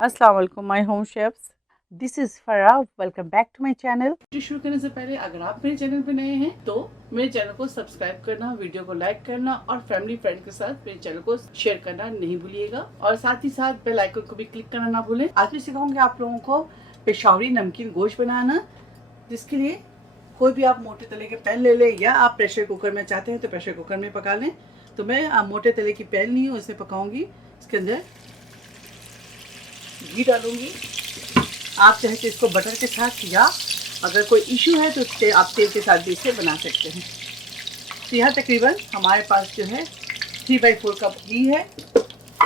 अस्सलाम वालेकुम my home chefs, this is Farah. Welcome back to my channel. शुरू करने से पहले अगर आप मेरे चैनल पे नए हैं तो मेरे चैनल को सब्सक्राइब करना, वीडियो को लाइक करना और फैमिली फ्रेंड के साथ मेरे चैनल को शेयर करना नहीं भूलिएगा और साथ ही साथ बेल आइकन को भी क्लिक करना ना भूलें। आज मैं सिखाऊंगी आप लोगों को पेशावरी नमकीन गोश्त बनाना, जिसके लिए कोई भी आप मोटे तले के पैन ले लें या आप प्रेशर कुकर में चाहते हैं तो प्रेशर कुकर में पका लें। तो मैं मोटे तले की पैन ली हूँ, इसमें पकाऊंगी। इसके अंदर घी डालूंगी। आप चाहे तो इसको बटर के साथ या अगर कोई इशू है तो आप तेल के साथ भी इसे बना सकते हैं। तो यहाँ तकरीबन हमारे पास जो है 3/4 कप घी है।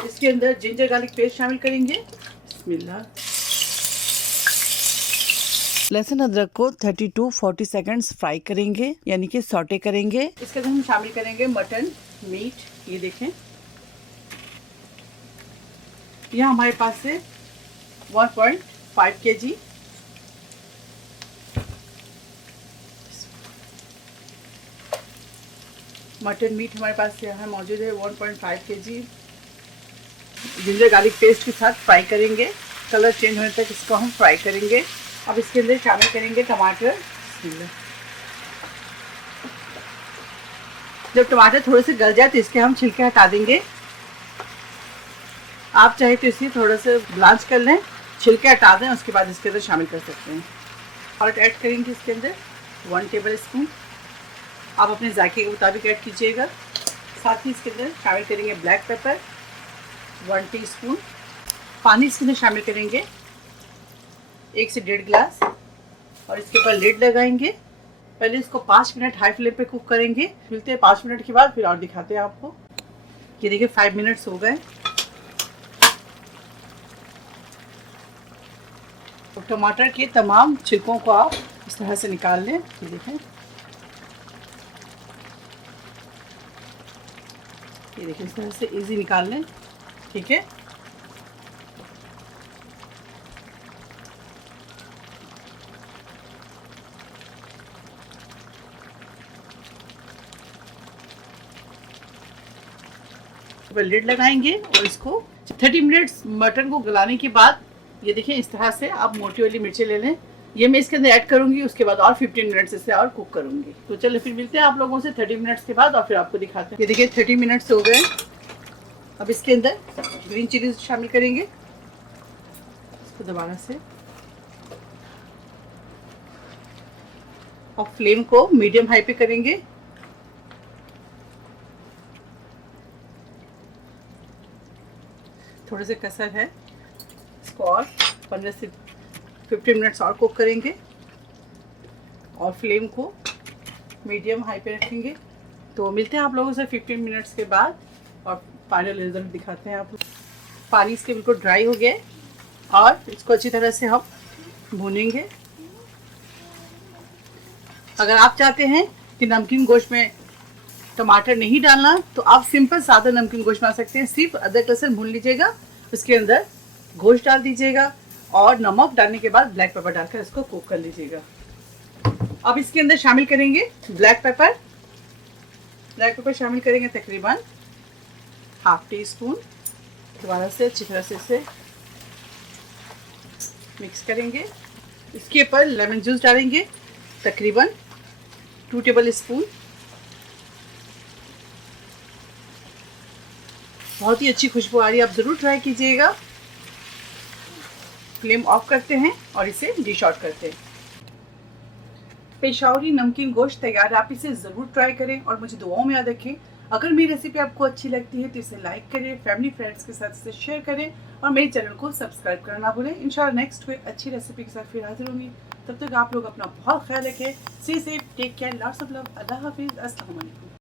इसके अंदर जिंजर गार्लिक पेस्ट शामिल करेंगे। बिस्मिल्लाह। लहसुन अदरक को 30 to 40 सेकंड्स फ्राई करेंगे, यानी कि सौटे करेंगे। इसके अंदर हम शामिल करेंगे मटन मीट। ये देखें, यहाँ हमारे पास से 1.5 kg मटन मीट हमारे पास यहाँ मौजूद है। 1.5 kg जिंजर गार्लिक पेस्ट के साथ फ्राई करेंगे। कलर चेंज होने तक इसको हम फ्राई करेंगे। अब इसके अंदर शामिल करेंगे टमाटर। जब टमाटर थोड़े से गल जाए तो इसके हम छिलके हटा देंगे। आप चाहे तो इसे थोड़ा सा ब्लांच कर लें, छिलके हटा दें, उसके बाद इसके अंदर शामिल कर सकते हैं। सॉल्ट ऐड करेंगे इसके अंदर 1 टेबल स्पून। आप अपने जायके के मुताबिक ऐड कीजिएगा। साथ ही इसके अंदर शामिल करेंगे ब्लैक पेपर 1 टीस्पून। पानी इसके अंदर शामिल करेंगे 1 से 1.5 गिलास और इसके ऊपर लिड लगाएंगे। पहले इसको 5 मिनट हाई फ्लेम पे कुक करेंगे। मिलते हैं 5 मिनट के बाद, फिर और दिखाते हैं आपको। ये देखिए 5 मिनट्स हो गए। तो टमाटर के तमाम छिलकों को आप इस तरह से निकाल लें। ये देखें, ये देखिए इस तरह से इजी निकाल लें। ठीक है, लिड लगाएंगे और इसको 30 मिनट्स मटन को गलाने के बाद ये देखिए इस तरह से आप मोटी वाली मिर्चें ले लें। ये मैं इसके अंदर ऐड करूंगी, उसके बाद और 15 मिनट्स इसे और कुक करूंगी। तो चलिए फिर मिलते हैं आप लोगों से 30 मिनट्स के बाद और फिर आपको दिखाते हैं। ये देखिए 30 मिनट्स हो गए। अब इसके अंदर ग्रीन चिलीज शामिल करेंगे। इसको दोबारा से और फ्लेम को मीडियम हाई पे करेंगे। थोड़े से कसर है, इसको और 15 से 15 मिनट्स और कुक करेंगे और फ्लेम को मीडियम हाई पे रखेंगे। तो मिलते हैं आप लोगों से 15 मिनट्स के बाद और फाइनल रिजल्ट दिखाते हैं आप। पानी इसके बिल्कुल ड्राई हो गया और इसको अच्छी तरह से हम भूनेंगे। अगर आप चाहते हैं कि नमकीन गोश्त में टमाटर नहीं डालना तो आप सिंपल सादा नमकीन गोश्त बना सकते हैं। सिर्फ अदरक लहसुन भून लीजिएगा, उसके अंदर गोश्त डाल दीजिएगा और नमक डालने के बाद ब्लैक पेपर डालकर इसको कुक कर लीजिएगा। अब इसके अंदर शामिल करेंगे ब्लैक पेपर। ब्लैक पेपर शामिल करेंगे तकरीबन 1/2 टीस्पून। दोबारा से अच्छी तरह से इसे मिक्स करेंगे। इसके ऊपर लेमन जूस डालेंगे तकरीबन 2 टेबल स्पून। बहुत ही अच्छी खुशबू आ रही है, आप ज़रूर ट्राई कीजिएगा। फ्लेम ऑफ करते हैं और इसे डिश आउट करते हैं। पेशावरी नमकीन गोश्त तैयार। आप इसे ज़रूर ट्राई करें और मुझे दुआओं में याद रखें। अगर मेरी रेसिपी आपको अच्छी लगती है तो इसे लाइक करें, फैमिली फ्रेंड्स के साथ इसे शेयर करें और मेरे चैनल को सब्सक्राइब करना ना भूलें। इंशाल्लाह नेक्स्ट कोई अच्छी रेसिपी के साथ फिर हाजिर होंगी। तब तक आप लोग अपना बहुत ख्याल रखें। Stay safe, take care, lots of love. अल्लाह हाफिज़, अस्सलाम वालेकुम।